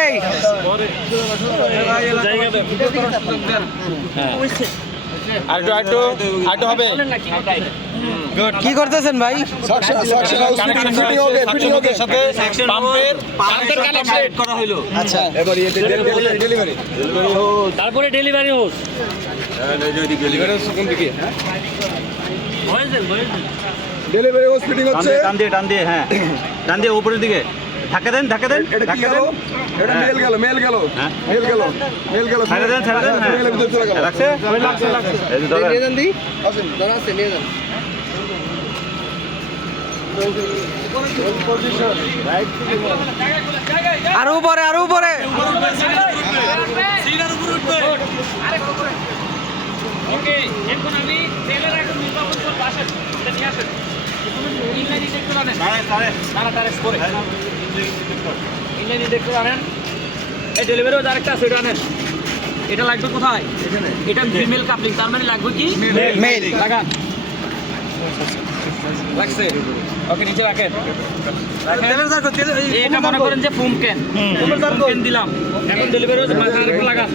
এই আরেকটু হবে। গুড। কি করতেছেন ভাই? আচ্ছা, তারপরে ডেলিভারি হোক। ডেলিভারি হোস ফিটিং হচ্ছে। টান দিয়ে হ্যাঁ, টান দিয়ে উপরের দিকে ধাক্কা দেন। এটা কি গেল? এটা মেল গেল। হ্যাঁ। মেল গেল। ছেড়ে দেন হ্যাঁ। মেলের ভিতর চলে গেল। লাগছে? এই যে ধরেন। নিয়ে যান দি। আসেন, দাঁড়া আছে, নিয়ে যান। আরো উপরে, আরো উপরে। ওকে, এখন আমি তেলের একটা নির্বাচন করব। আসেন, এটা নিয়ে আসেন। ইংল্যান্ডি দেখতে আনেন। তারা করে। ইংল্যান্ডি দেখতে আনেন। এই ডেলিভারিও আরেকটা আছে, এটা আনেন। এটা লাগবে কোথায়? এখানে। এটা ফিমেল কাপলিং, তার মানে লাগবে কি? মেল। লাগান। লাগছে। ওকে, নিচে রাখেন। এটা মনে করেন যে ফোম ক্যান। ক্যান দিলাম। এখন ডেলিভারি মাথার উপর লাগান।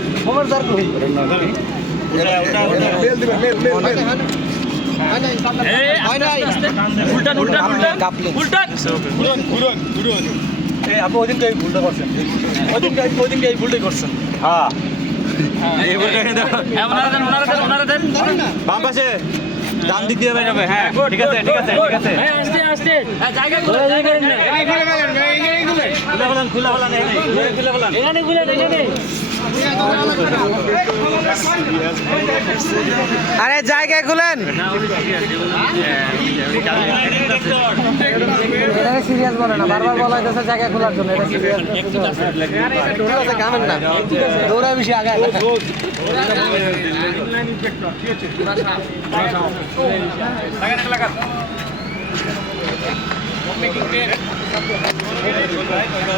মেল দিবেন, মেল। এই আস্তে আস্তে উল্টান। আপনি ওইদিনকে এই ভুলটা করছেন। ওইদিনকে এই ভুলটাই করছেন। হ্যাঁ, এই ভুলটা ওনারা দেন। বাম পাশে ডান দিক দিয়ে যাবে। হ্যাঁ, ঠিক আছে। হ্যাঁ, আস্তে জায়গা খুলে করেন না। খুলে ফেলান এখানে খুলে এখানে। আরে জায়গায় খুলেন। এটা সিরিয়াস বলে না, বারবার বলা হইতেছে জায়গা খোলার জন্য। এটা সিরিয়াস আছে, কামেন না। দৌড়া বেশি আগে।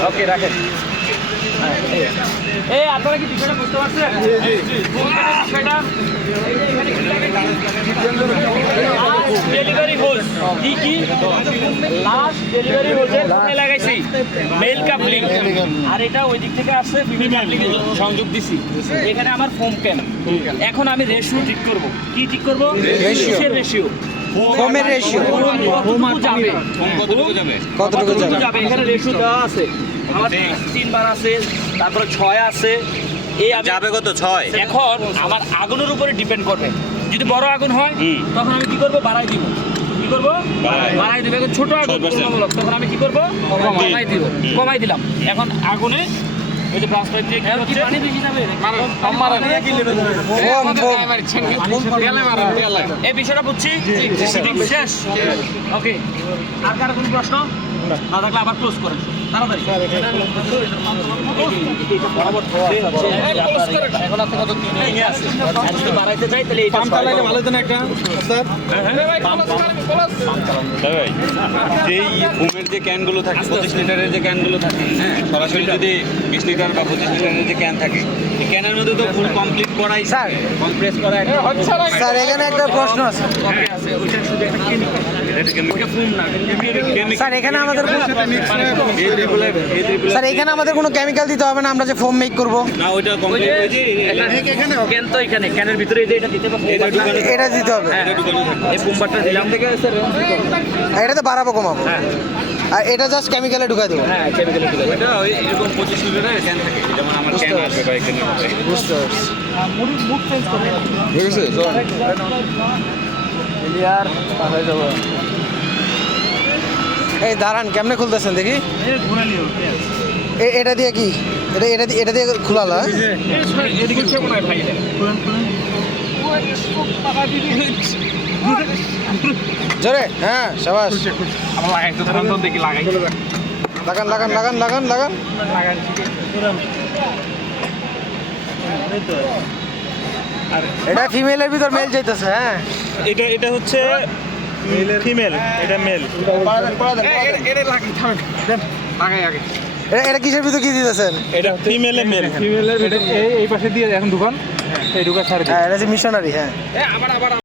ওকে, রাখেন। এই আপনারা কি বিষয়টা বুঝতে পারছেন? বিষয়টা ডেলিভারি হোস কি লাস্ট ডেলিভারি হোসের ফোনে লাগাইছি মেল কাপলিং, আর এটা ওই দিক থেকে আসছে ফিমেল কাপলিং এর সংযোগ দিছি। এখানে আমার ফোম ক্যান। এখন আমি রেশিও ঠিক করব। কি ঠিক করব? রেশিও। ফোমের রেশিও কতটুকু যাবে? এখানে রেশিও দেওয়া আছে। আমার 3 বার আছে, তারপরে 6 আছে। এই যাবে কত? 6। এখন আমার আগুনের উপরে ডিপেন্ড করবে। যদি বড় আগুন হয় তখন আমি কি করব? বাড়াই দিব। কি করব? বাড়াই দিব। এখন ছোট আগুন তুলনামূলক, তখন আমি কি করব? কমাই দিব। কমাই দিলাম। এখন আগুনে ওই যে ব্রাশ পাইপ দিয়ে কি পানি বেশি যাবে? এই বিষয়টা বুঝছি। শেষ। ওকে, আর কারো কোনো প্রশ্ন না থাকলে আবার ক্লোজ করেন তাড়াতাড়ি। এখন আপনি কত নিয়ে আসেন? যদি বাড়াইতে চাই তাহলে এইটা ভালো হতো না একটা স্যার। যেই ফোমের যে ক্যানগুলো থাকে, 25 লিটারের যে ক্যানগুলো থাকে, হ্যাঁ, সরাসরি যদি 20 লিটার বা 25 লিটারের যে ক্যান থাকে, এই ক্যানের মধ্যে তো ফুল কমপ্লিট করাই স্যার, কমপ্রেস করা স্যার এখানে একটা প্রশ্ন আছে। স্যার এখানে আমাদের স্যার এখানে আমাদের কোনো কেমিক্যাল দিতে হবে না, আমরা যে ফোম মেক করব না, ওইটা কমপ্লিট হয়েছে। এখানে ক্যান তো এখানে ক্যানের ভিতরে এটা দিতে হবে। এটা দিতে হবে। এই বুম্বারটা দিলাম থেকে এটাতে বাড়াবো কমাবো। আর এটা জাস্ট কেমিক্যালে ঢুকাই দেবো। হ্যাঁ কেমিক্যাল ঢুকে যাবে। এটা ওই এরকম 25 লিটারের ক্যান থাকে, যেমন আমার ক্যান আসবে বা এখানে বুঝতে পারছি। ঠিক আছে, চল। ক্লিয়ার হয়ে যাবো। এই দাঁড়ান, কেমনে খুলতেছেন দেখি। এটা দিয়ে কি? এটা দিয়ে খোলালা? জোরে, হ্যাঁ, শাবাশ। লাগান। এটা ফিমেলের ভিতর মেল যাইতেছে। হ্যাঁ, এটা হচ্ছে ফিমেল, এটা মেল। এটা কিসের ভিতর কি দিতেছেন? এটা ফিমেলে মেল। ফিমেলের এই পাশে দিয়ে এখন ঢুকান, এই ঢুকা ছাড়ে। হ্যাঁ, এটা হচ্ছে মিশনারি। হ্যাঁ,